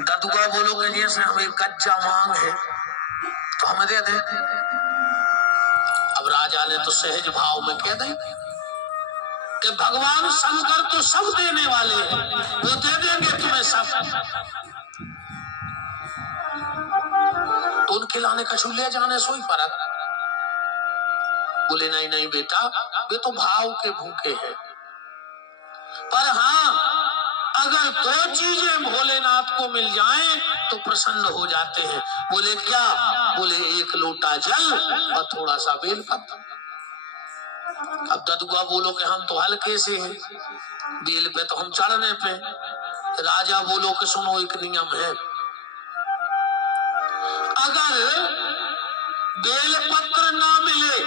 ददुआ बोलो कि जैसे हमें कच्चा मांग है तो हमें दे दे। अब राजा ने तो सहज भाव में कह दी कि भगवान शंकर तो सब देने वाले हैं, वो दे देंगे तुम्हें सब। तो उनके लाने कछु ले जाने सोई फर्क। बोले नहीं नहीं बेटा, वे तो भाव के भूखे हैं, पर हाँ अगर दो चीजें भोलेनाथ को मिल जाएं तो प्रसन्न हो जाते हैं। बोले क्या? बोले एक लोटा जल और थोड़ा सा बेलपत्र। अब ददुआ बोलो कि हम तो हल्के से हैं, बेल पे तो हम चढ़ने पे। राजा बोलो कि सुनो एक नियम है, अगर बेलपत्र ना मिले,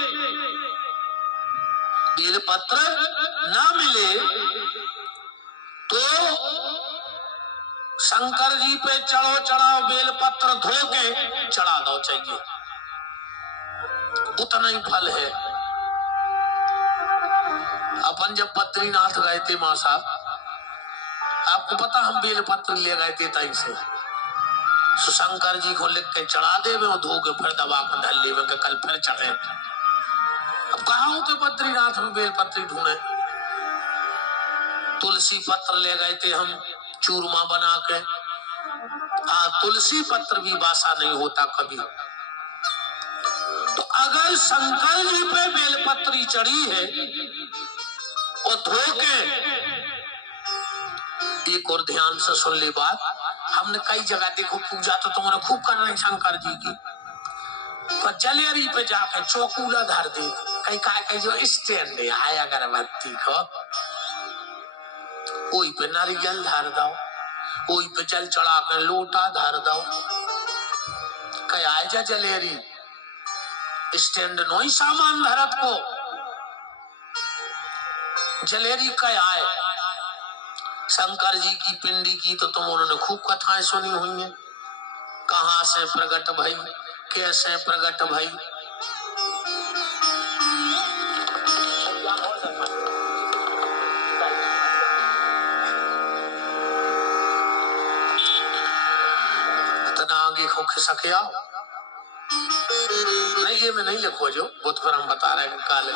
बेलपत्र ना मिले तो शंकर जी पे चढ़ो चढ़ाओ बेलपत्र धो के चढ़ा दो, चाहिए उतना ही फल है। अपन जब बद्रीनाथ गए थे मां साहब, आपको पता हम बेलपत्र ले गए थे तई से, शंकर जी को लिख के चढ़ा दे और धो के फिर दबा कर धल ले के कल फिर चढ़े। अब कहाँ होते बद्रीनाथ में बेलपत्र ढूंढे? तुलसी पत्र ले गए थे हम चूरमा बना के। तुलसी पत्र भी बासा नहीं होता कभी। तो अगर शंकर जी पे बेलपत्री चढ़ी है और धो के, एक और ध्यान से सुन ली बात, हमने कई जगह देखो पूजा तो तुमने खूब कर रही शंकर जी की, पर जलेरी पे जाके चौकूला धर दे, कई कई जो स्टैंड है अगरबत्ती को, वही पे नारियल धर दो, वही पे जल चढ़ा के लोटा धर दो। कई आए जा जलेरी स्टैंड नो ही सामान धरत को, जलेरी कई आए। शंकर जी की पिंडी की तो तुम उन्होंने खूब कथाएं सुनी हुई हैं, कहां से प्रकट भई, कैसे प्रकट भई। इतना आगे को खिसक आओ नहीं, ये में नहीं लिखो जो बुद्ध पर हम बता रहे हैं काले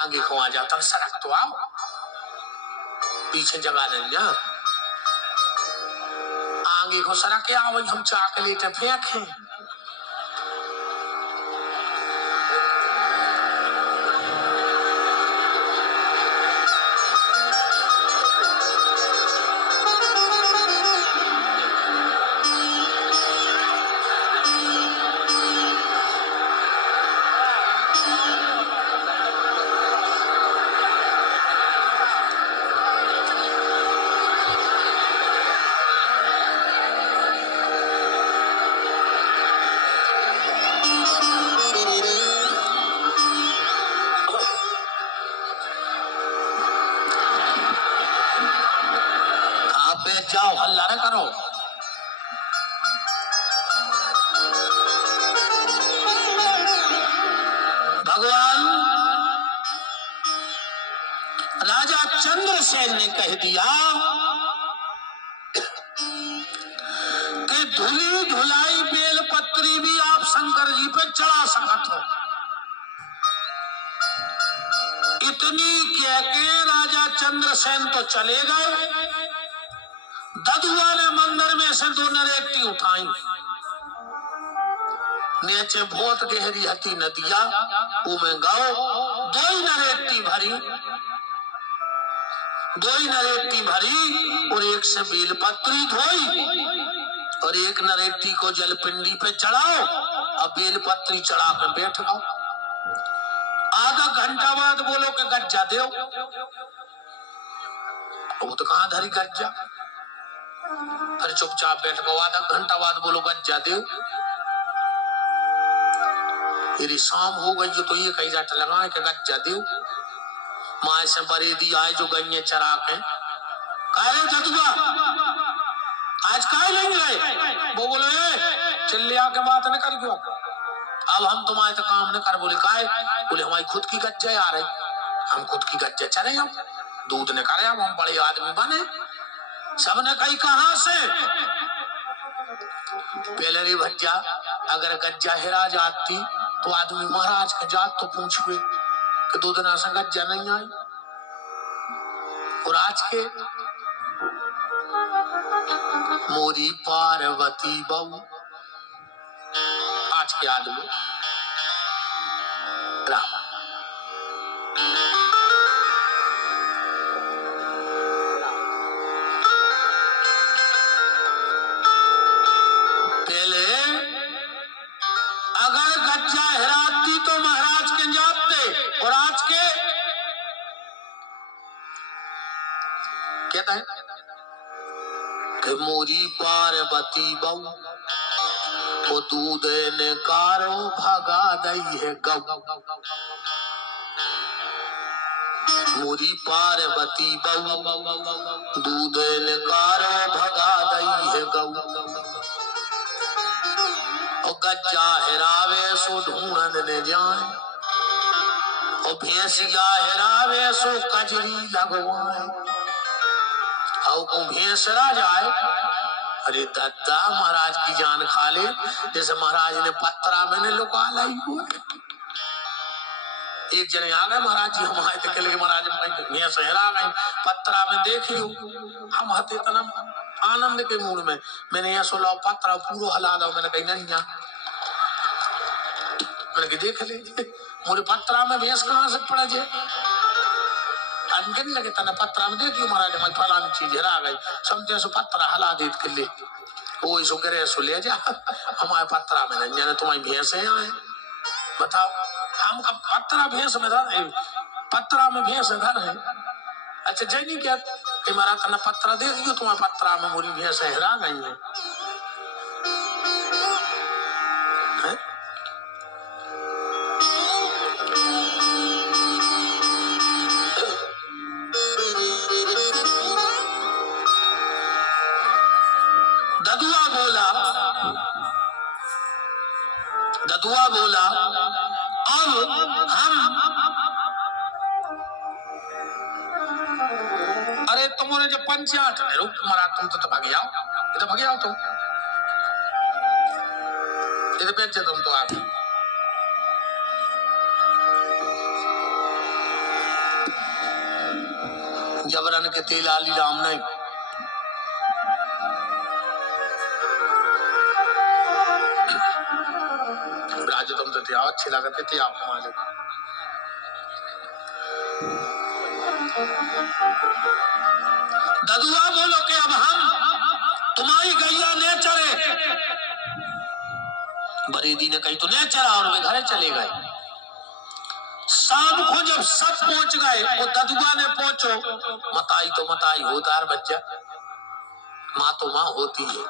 आगे को आ जाता, सड़क तो आओ, पीछे जगह ले जा, आगे को सड़क आओ, हम चॉकलेट फेंकें। जाओ हल्ला न करो। भगवान राजा चंद्रसेन ने कह दिया कि धुली धुलाई बेलपत्री भी आप शंकर जी पे चढ़ा सकत हो। इतनी कह के राजा चंद्रसेन तो चले गए। ददुआ ने मंदिर में से दो नरेटी उठाई, नीचे बहुत गहरी हती नदिया, उमें गाओ दो ही नरेटी भरी और एक से बेलपत्री धोई और एक नरेटी को जलपिंडी पे चढ़ाओ और बेलपत्री चढ़ा कर बैठ गओ। आधा घंटा बाद बोलो कि गज्जा दो, वो तो कहां धरी गज्जा, फिर चुपचाप बैठ गओ। आधा घंटा बाद बोलो गज्जा दो, यदि शाम हो गई तो ये कहीं जाट लगा कि गज्जा दो। माए से बरेदी आए जो गई चरा के, काहे ददुआ आज काहे नहीं गए? वो बोले चिल्लिया के बात न कर गयो, अब हम तुम्हारे तो काम न कर। बोले काहे? बोले हमारी खुद की गज्जा आ रही, हम खुद की गज्जा चले, हम दूध ने करे, हम बड़े आदमी बने। सबने कही कहां से? पहले रे भज्जा अगर गज्जा हेरा जाती तो आदमी महाराज के जात तो पूछवे कि 2 दिन से गज्जा नहीं आई। और आज के मोरी पार्वती बहू, आज के आदमी राम पहले अगर गज्जा हेराती तो महाराज के जाते, और आज के कहता है कि मोरी पार्वती बहू वो दूध ने कारो भगा दई है गौ। मोरी पार्वती बहू दूध ने कारो भगा दई है गौ। और गज्जा हेरावे सो ढूंढन ने जाए, और भैंसिया हेरावे सो कजरी लगवाए। और को भैंसरा जाए, अरे दत्ता महाराज की जान खा ले, जैसे महाराज ने पत्रा मैंने लुका लाई हुआ। एक जने आ गए, महाराज जी हम आए थे, कह लगे महाराज भैंस हेरा गई, पत्रा में देख लियो। हम हते तना आनंद के मूड में, मैंने यह सोला पत्रा पूरा हला दो, मैंने कही नहीं, मैंने कही देख ले मोरे पत्रा में भैंस कहाँ से पड़ा जे। अनगिन लगे तना पत्रा में देखियो महाराज मैं फलानी चीज हेरा गई, समझे सो पत्रा हला देत के ले वो इसो करे सो ले जा। हमारे पत्रा में नहीं जाने तुम्हारी भैंस है आए, बताओ हम का पत्रा भैंस में धर है, पत्रा में भैंस धर है। अच्छा जैनी क्या हमारा तना पत्रा दे दियो, तुम्हारे पत्रा में मोरी भैंस हेरा गई है। ददुआ बोला अब हम, अरे तुमने जो पंचायत में रुक तुम्हारा तुम तो भाग जाओ, इधर भाग जाओ तुम, इधर बैठ जाओ तुम तो आप। जबरन के तेल आली राम नहीं, राज तुम तो त्याग अच्छी लागत थे आप हमारे। ददुआ बोलो कि अब हम तुम्हारी गैया ने चरे, बरेदी ने कही तो नहीं चरा, और वे घरे चले गए। शाम को जब सब पहुंच गए, वो ददुआ ने पहुंचो, मताई तो मताई होता है बच्चा, माँ तो माँ होती है।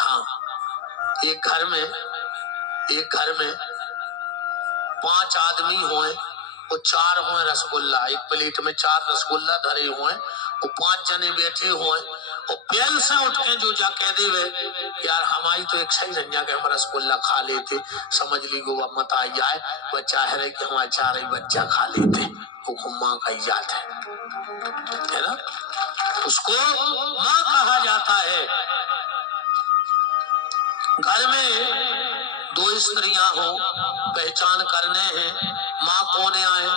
हाँ एक घर में 5 आदमी हुए, वो 4 हुए रसगुल्ला, एक प्लेट में 4 रसगुल्ला धरे हुए, वो 5 जने बैठे हुए, और पेल से उठ के जो जा कह देवे यार हमारी तो एक सही रंजा के हम रसगुल्ला खा लेते, समझ ली गो मत आई जाए, बच्चा है कि हमारे 4 ही बच्चा खा लेते, वो माँ का इजात है ना, उसको माँ कहा जाता है। घर में 2 स्त्रियां हो, पहचान करने हैं माँ कौन आए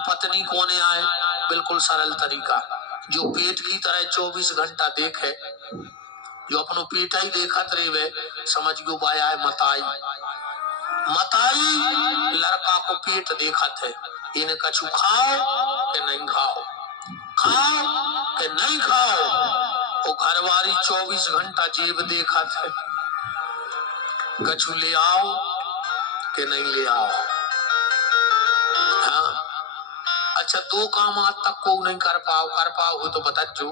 पत्नी कौन आए, बिल्कुल सरल तरीका। जो पेट की तरह 24 घंटा देखे, जो अपनो पेट ही देखत रहे समझ गो बाया है मताई। मताई लड़का को पेट देखत है, इन्हें कछु खाओ कि नहीं खाओ, खाओ कि नहीं खाओ, वो घरवारी 24 घंटा जेब देखत है, कछु ले आओ कि नहीं ले आओ। हाँ अच्छा 2 काम आज तक को नहीं कर पाओ तो बता जो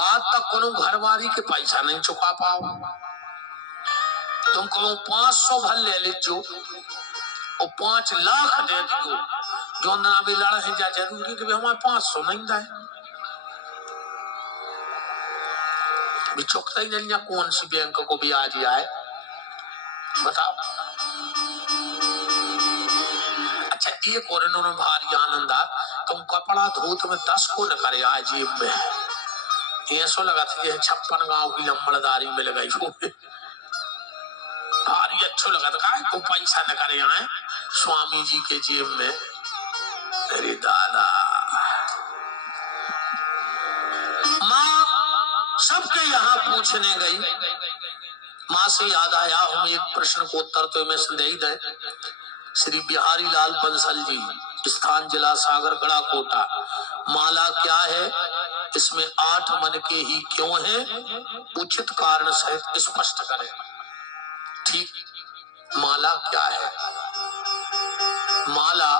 आज तक कोनो घरवारी के पैसा नहीं चुका पाओ, तुम कहो 500 भर ले लीजो और 5 लाख दे दियो, जो ना भी लड़ा है जा जरूरी कि हमारे 500 नहीं दे, भी चुकता ही नहीं, कौन सी बैंक को भी आज आए बताओ। अच्छा एक और इन्होंने भारी आनंद आ, तुम कपड़ा धोत में 10 को न करे आज जेब में, ऐसो लगा था ये 56 गांव की लम्बड़दारी में लगाई हो। भारी अच्छो लगा था, को पैसा न करे आए स्वामी जी के जेब में। अरे दादा, माँ सबके यहाँ पूछने गई, माँ से याद आया हम एक प्रश्न को उत्तर तो मैं संदेह दे। श्री बिहारी लाल बंसल जी, स्थान जिला सागर गढ़ा कोटा। माला क्या है, इसमें 8 मन के ही क्यों है, उचित कारण सहित स्पष्ट करें। ठीक, माला क्या है? माला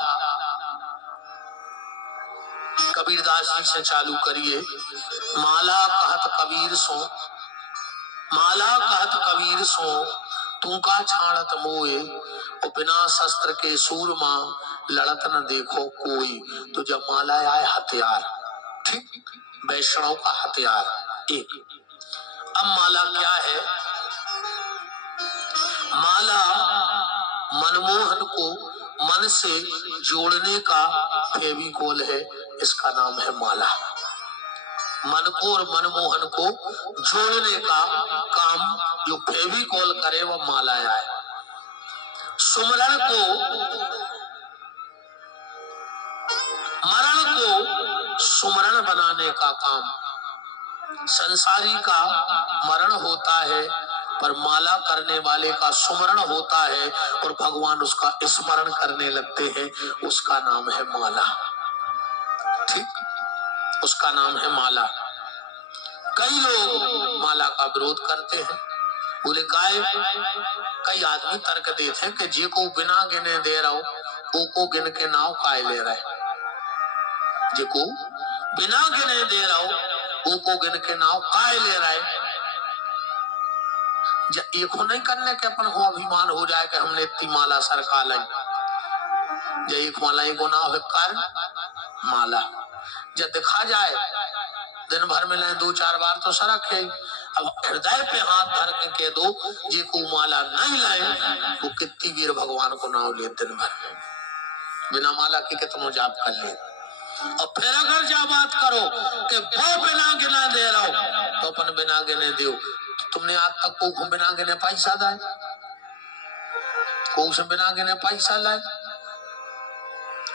कबीरदास जी से चालू करिए। माला कहत कबीर सो, माला कहत कबीर सो, तू का छाड़त मोए, और बिना शस्त्र के सूरमा लड़त न देखो कोई। तो जब माला आए हथियार, ठीक, वैष्णव का हथियार एक। अब माला क्या है? माला मनमोहन को मन से जोड़ने का फेविकोल है, इसका नाम है माला। मन को और मनमोहन को जोड़ने का काम जो फेविकोल करे वो माला है। सुमरण को, मरण को सुमरण बनाने का काम, संसारी का मरण होता है पर माला करने वाले का सुमरण होता है और भगवान उसका स्मरण करने लगते हैं, उसका नाम है माला। ठीक, उसका नाम है माला। कई लोग माला का विरोध करते हैं, बोले काय, कई आदमी तर्क देते हैं कि जे को बिना गिने दे रहा हो वो को गिन के नाव काय ले रहा है, जे को बिना गिने दे रहा हो वो को गिन के नाव काय ले रहा है। जब एक हो नहीं करने के अपन को अभिमान हो जाए कि हमने इतनी माला सरका लाई, जब एक माला एक नाव है कर माला, जब दिखा जाए दिन भर में लें 2-4 बार तो सरक है। अब हृदय पे हाथ धर के कह दो जे को माला नहीं लाए वो कितनी वीर भगवान को नाम ले दिन भर में, बिना माला के कितनों जाप कर ले। और फिर अगर जा बात करो कि वो बिना गिना दे रहा हो तो अपन बिना गिने दो। तुमने आज तक को बिना गिने पैसा दाए, को से बिना गिने पैसा लाए?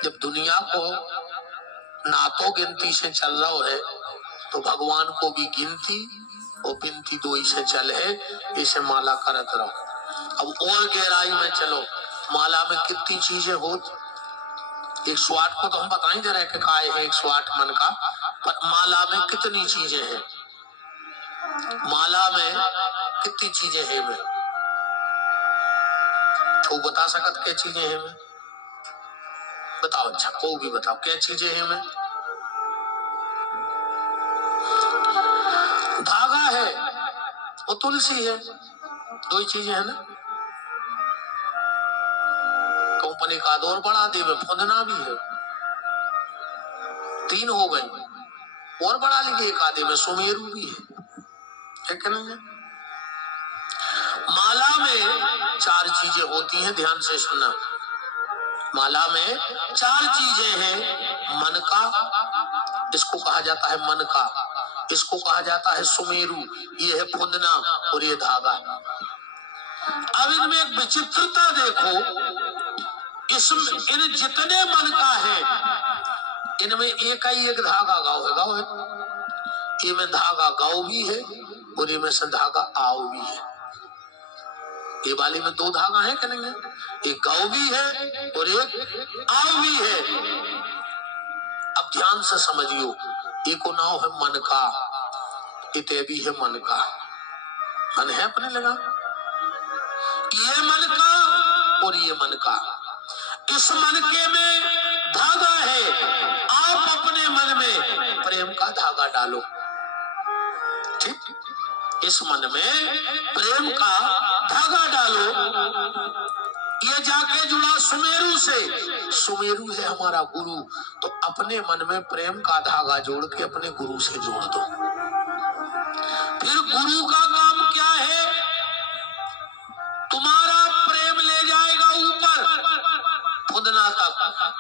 जब दुनिया को नातों गिनती से चल रहा है तो भगवान को भी गिनती और बिनती दो ही से चल है, इसे माला करत रहो। अब और गहराई में चलो, माला में कितनी चीजें होती, 108 को तो हम बता ही दे रहे कि काय है 108 मन का, पर माला में कितनी चीजें हैं, माला में कितनी चीजें हैं मैं तो बता सकत क्या चीजें हैं मैं बताओ। अच्छा को भी बताओ क्या चीजें हैं मैं? धागा है और तुलसी है, 2 ही चीजें है ना। कंपनी का दौर बढ़ा दे में फुदना भी है, 3 हो गई, और बढ़ा लीजिए एक आधे में सुमेरु भी है क्या नहीं है? माला में 4 चीजें होती हैं, ध्यान से सुनना। माला में 4 चीजें हैं, मन का, इसको कहा जाता है मन का, इसको कहा जाता है सुमेरु, ये है फुंदना और ये धागा। अब इनमें एक विचित्रता देखो, इसमें इन जितने मन का है इनमें एक ही एक धागा गाँव है, गाँव है, इनमें धागा गाँव भी है और इनमें से धागा आव भी है। ये वाली में 2 धागा है क्या नहीं है? एक गाँव भी है और एक आव भी है। अब ध्यान से समझियो, एक नाव है मन का, इते भी है मन का, मन है अपने लगा, ये मन का और ये मन का। इस मन के में धागा है, आप अपने मन में प्रेम का धागा डालो। ठीक, इस मन में प्रेम का धागा डालो, ये जाके जुड़ा सुमेरु से, सुमेरु है हमारा गुरु, तो अपने मन में प्रेम का धागा जोड़ के अपने गुरु से जोड़ दो। फिर गुरु का काम क्या है? तुम्हारा प्रेम ले जाएगा ऊपर फुदना तक।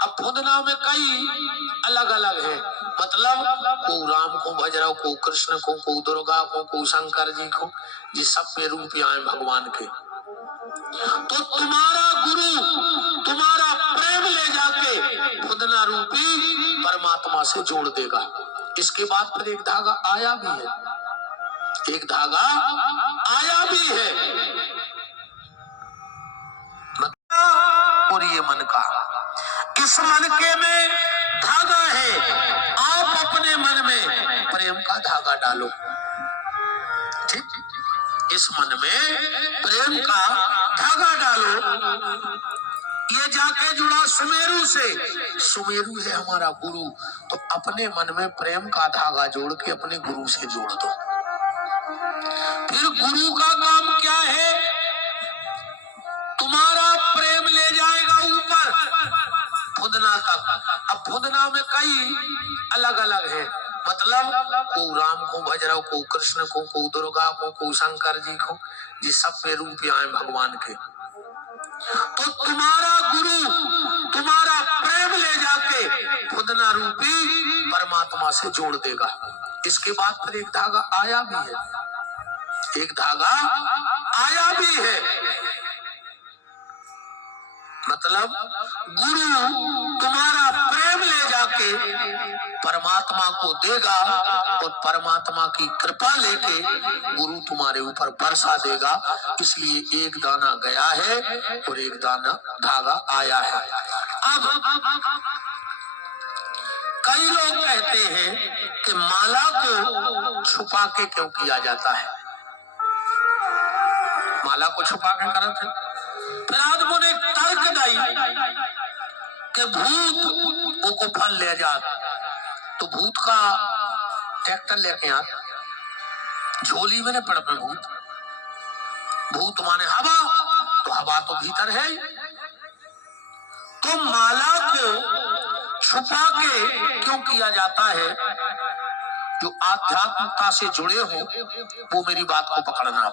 अब फुदना में कई अलग अलग है। मतलब को राम को भज रहा, को कृष्ण को दुर्गा को शंकर जी को, ये सब पे रूप आए भगवान के। तो तुम्हारा गुरु तुम्हारा प्रेम ले जाके खुदना रूपी परमात्मा से जोड़ देगा। इसके बाद फिर एक धागा आया भी है, एक धागा आया भी है, और ये मन का, इस मन के में धागा है। आप अपने मन में प्रेम का धागा डालो, ठीक, इस मन में प्रेम का धागा डालो। ये जाके जुड़ा सुमेरु से, सुमेरु है हमारा गुरु, तो अपने मन में प्रेम का धागा जोड़ के अपने गुरु से जोड़ दो। फिर गुरु का काम क्या है? तुम्हारा प्रेम ले जाएगा ऊपर फुदना तक। अब फुदना में कई अलग अलग है, मतलब को राम को भज रहा, को कृष्ण को दुर्गा को शंकर जी को, ये सब पे रूप आए भगवान के। तो तुम्हारा गुरु तुम्हारा प्रेम ले जाके फुदना रूपी परमात्मा से जोड़ देगा। इसके बाद फिर एक धागा आया भी है, एक धागा आया भी है, मतलब गुरु तुम्हारा प्रेम ले जाके परमात्मा को देगा, और परमात्मा की कृपा लेके गुरु तुम्हारे ऊपर बरसा देगा। इसलिए एक दाना गया है और एक दाना धागा आया है। अब कई लोग कहते हैं कि माला को छुपा के क्यों किया जाता है, माला को छुपा के करते। फिर आदमों ने तर्क दाई कि भूत को फल ले जा, तो भूत का ट्रैक्टर लेके आ, झोली में न पड़ में भूत, भूत माने हवा, तो हवा तो भीतर है। तो माला को छुपा के क्यों किया जाता है? जो आध्यात्मिकता से जुड़े हो वो मेरी बात को पकड़ना,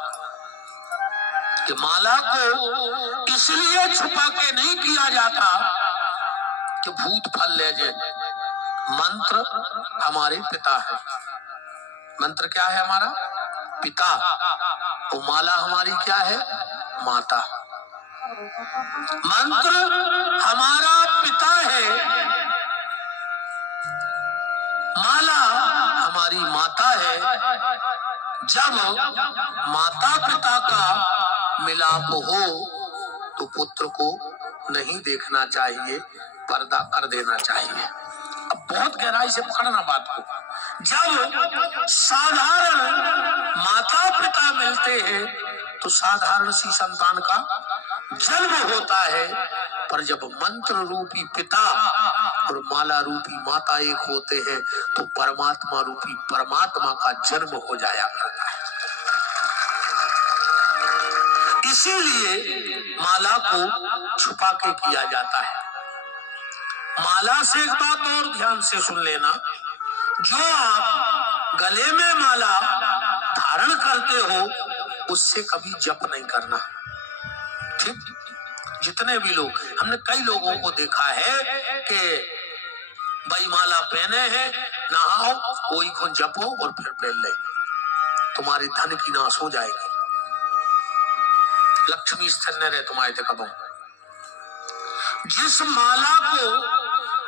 कि माला को इसलिए छुपा के नहीं किया जाता कि भूत फल ले जाए। मंत्र हमारे पिता है, मंत्र क्या है? हमारा पिता। और माला हमारी क्या है? माता। मंत्र हमारा पिता है, माला हमारी माता है। जब माता पिता का मिलाप हो तो पुत्र को नहीं देखना चाहिए, पर्दा कर देना चाहिए। अब बहुत गहराई से पकड़ना बात को। जब साधारण माता पिता मिलते हैं तो साधारण सी संतान का जन्म होता है, पर जब मंत्र रूपी पिता और माला रूपी माता एक होते हैं तो परमात्मा रूपी परमात्मा का जन्म हो जाया करता है। इसीलिए माला को छुपा के किया जाता है। माला से एक बात और ध्यान से सुन लेना, जो आप गले में माला धारण करते हो उससे कभी जप नहीं करना, ठीक? जितने भी लोग, हमने कई लोगों को देखा है कि भाई माला पहने हैं, नहाओ, कोई को जपो और फिर पहन ले, तुम्हारी धन की नाश हो जाएगी, लक्ष्मी स्थिर न रहे तुम्हारे तक। जिस माला को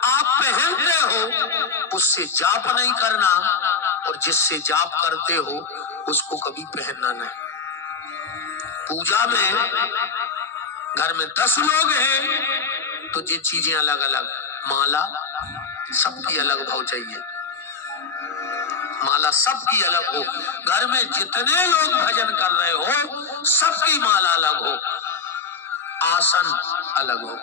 आप पहनते हो उससे जाप नहीं करना, और जिससे जाप करते हो उसको कभी पहनना नहीं। पूजा में घर में 10 लोग हैं तो ये चीजें अलग अलग, माला सबकी अलग भाव चाहिए, माला सबकी अलग हो। घर में जितने लोग भजन कर रहे हो सबकी माला अलग हो, आसन अलग हो।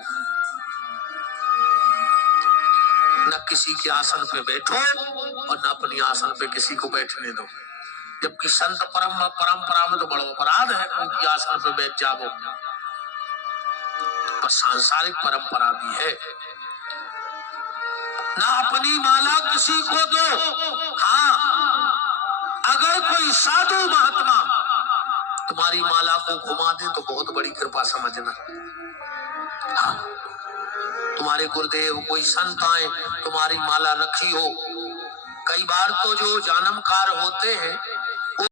न किसी के आसन पे बैठो और न अपनी आसन पे किसी को बैठने दो, जबकि संत परंपरा में तो बड़ा अपराध है उनकी आसन पे बैठ जाओ, पर सांसारिक परंपरा भी है। ना अपनी माला किसी को दो। हाँ, अगर कोई साधु महात्मा तुम्हारी माला को घुमा दे तो बहुत बड़ी कृपा समझना। हाँ, तुम्हारे गुरुदेव कोई संत आए, तुम्हारी माला रखी हो। कई बार तो जो जन्मकार होते हैं